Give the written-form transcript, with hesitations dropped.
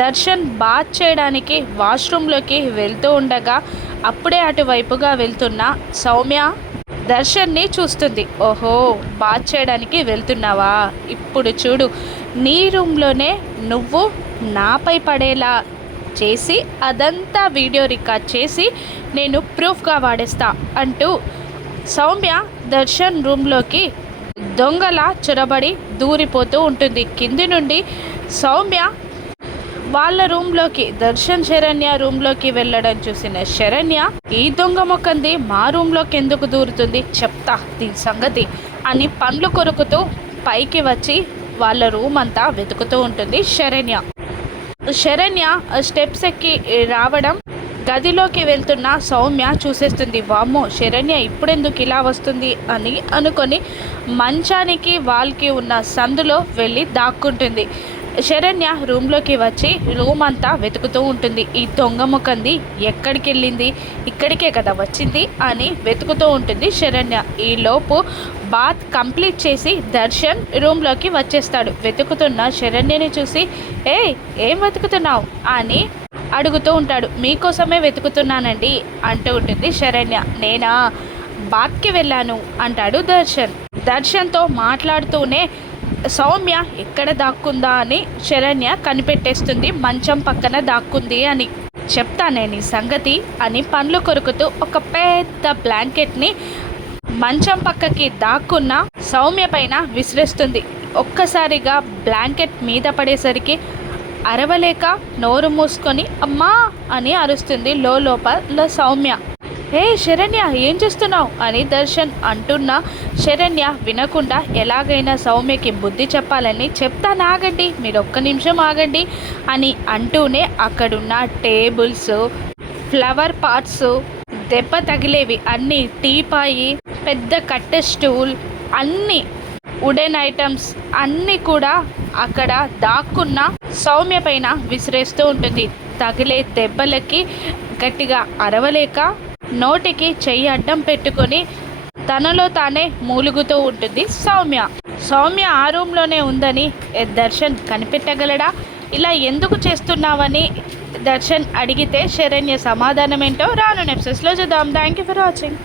Darshan bath చేయడానికి వాష్రూమ్లోకి వెళ్తూ ఉండగా అప్పుడే అటువైపుగా వెళ్తున్న సౌమ్య దర్శన్ని చూస్తుంది. ఓహో, బాత్ చేయడానికి వెళ్తున్నావా? ఇప్పుడు చూడు, నీ రూమ్లోనే నువ్వు నాపై పడేలా చేసి అదంతా వీడియో రికార్డ్ చేసి నేను ప్రూఫ్గా వాడేస్తా అంటూ సౌమ్య దర్శన్ రూమ్లోకి దొంగలా చొరబడి దూరిపోతూ ఉంటుంది. కింది నుండి సౌమ్య వాళ్ళ రూమ్లోకి దర్శన్ శరణ్య రూమ్లోకి వెళ్ళడం చూసిన శరణ్య, ఈ దొంగ మొక్కంది మా రూమ్లోకి ఎందుకు దూరుతుంది, చెప్తా దీని సంగతి అని పండ్లు కొరుకుతూ పైకి వచ్చి వాళ్ళ రూమ్ అంతా వెతుకుతూ ఉంటుంది శరణ్య స్టెప్స్ ఎక్కి రావడం గదిలోకి వెళ్తున్న సౌమ్య చూసేస్తుంది. వామ్మో, శరణ్య ఇప్పుడెందుకు ఇలా వస్తుంది అని అనుకొని మంచానికి వాల్కి ఉన్న సందులో వెళ్ళి దాక్కుంటుంది. శరణ్య రూమ్లోకి వచ్చి రూమ్ అంతా వెతుకుతూ ఉంటుంది. ఈ దొంగ ముఖంది ఎక్కడికి వెళ్ళింది, ఇక్కడికే కదా వచ్చింది అని వెతుకుతూ ఉంటుంది శరణ్య. ఈలోపు బాత్ కంప్లీట్ చేసి దర్శన్ రూమ్లోకి వచ్చేస్తాడు. వెతుకుతున్న శరణ్యని చూసి, ఏం వెతుకుతున్నావు అని అడుగుతూ ఉంటాడు. మీకోసమే వెతుకుతున్నానండి అంటూ ఉంటుంది శరణ్య. నేనా బాత్కి వెళ్ళాను అంటాడు దర్శన్తో మాట్లాడుతూనే సౌమ్య ఎక్కడ దాక్కుందా అని శరణ్య కనిపెట్టేస్తుంది. మంచం పక్కన దాక్కుంది అని. చెప్తానే నీ సంగతి అని పండ్లు కొరుకుతూ ఒక పెద్ద బ్లాంకెట్ని మంచం పక్కకి దాక్కున్న సౌమ్య పైన విసిరేస్తుంది. ఒక్కసారిగా బ్లాంకెట్ మీద పడేసరికి అరవలేక నోరు మూసుకొని అమ్మా అని అరుస్తుంది లోపల సౌమ్య. శరణ్య, ఏం చేస్తున్నావు అని దర్శన్ అంటున్నా శరణ్య వినకుండా ఎలాగైనా సౌమ్యకి బుద్ధి చెప్పాలని, చెప్తాను ఆగండి, మీరు ఒక్క నిమిషం ఆగండి అని అంటూనే అక్కడున్న టేబుల్స్, ఫ్లవర్ పాట్స్, దెబ్బ తగిలేవి అన్నీ, టీపాయి, పెద్ద కట్టె స్టూల్, అన్నీ వుడెన్ ఐటమ్స్ అన్నీ కూడా అక్కడ దాక్కున్న సౌమ్య పైన విసిరేస్తూ ఉంటుంది. తగిలే దెబ్బలకి గట్టిగా అరవలేక నోటికి చెయ్యి అడ్డం పెట్టుకొని తనలో తానే మూలుగుతూ ఉంటుంది సౌమ్య ఆ రూమ్లోనే ఉందని దర్శన్ కనిపెట్టగలడా? ఇలా ఎందుకు చేస్తున్నావని దర్శన్ అడిగితే శరణ్య సమాధానం ఏంటో రాను ఎపిసోడ్స్లో చూద్దాం. Thank you for watching.